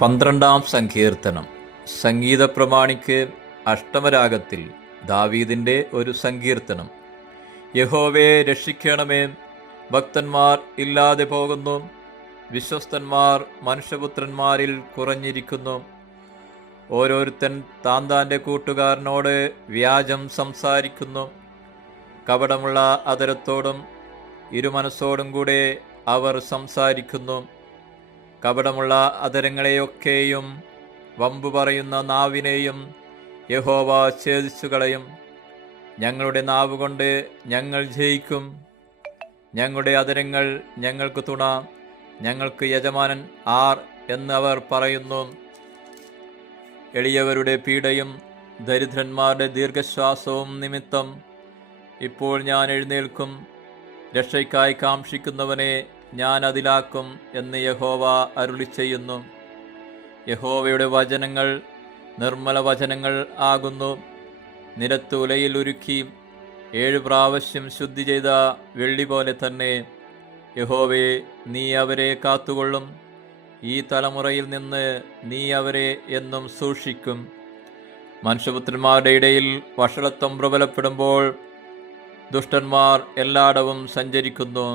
12-ാം സങ്കീർത്തനം. സംഗീത പ്രമാണിക്ക് അഷ്ടമരാഗത്തിൽ ദാവീദിൻ്റെ ഒരു സങ്കീർത്തനം. യഹോവയെ രക്ഷിക്കണമേ, ഭക്തന്മാർ ഇല്ലാതെ പോകുന്നു, വിശ്വസ്തന്മാർ മനുഷ്യപുത്രന്മാരിൽ കുറഞ്ഞിരിക്കുന്നു. ഓരോരുത്തൻ താന്താൻ്റെ കൂട്ടുകാരനോട് വ്യാജം സംസാരിക്കുന്നു. കപടമുള്ള അധരത്തോടും ഇരുമനസ്സോടും കൂടെ അവർ സംസാരിക്കുന്നു. കപടമുള്ള അധരങ്ങളെയൊക്കെയും വമ്പു പറയുന്ന നാവിനെയും യഹോവ ഛേദിച്ചു കളയും. ഞങ്ങളുടെ നാവുകൊണ്ട് ഞങ്ങൾ ജയിക്കും, ഞങ്ങളുടെ അധരങ്ങൾ ഞങ്ങൾക്ക് തുണ, ഞങ്ങൾക്ക് യജമാനൻ ആർ എന്നവർ പറയുന്നു. എളിയവരുടെ പീഡയും ദരിദ്രന്മാരുടെ ദീർഘശ്വാസവും നിമിത്തം ഇപ്പോൾ ഞാൻ എഴുന്നേൽക്കും. രക്ഷയ്ക്കായി കാംക്ഷിക്കുന്നവനെ ഞാൻ അതിലാക്കും എന്ന് യഹോവ അരുളിച്ചെയ്യുന്നു. യഹോവയുടെ വചനങ്ങൾ നിർമ്മല വചനങ്ങൾ ആകുന്നു. നിലത്ത് ഉലയിൽ ഉരുക്കി 7 പ്രാവശ്യം ശുദ്ധി ചെയ്ത വെള്ളി പോലെ തന്നെ. യഹോവേ, നീ അവരെ കാത്തുകൊള്ളും. ഈ തലമുറയിൽ നിന്ന് നീ അവരെ എന്നും സൂക്ഷിക്കും. മനുഷ്യപുത്രന്മാരുടെ ഇടയിൽ വഷളത്വം പ്രബലപ്പെടുമ്പോൾ ദുഷ്ടന്മാർ എല്ലായിടവും സഞ്ചരിക്കുന്നു.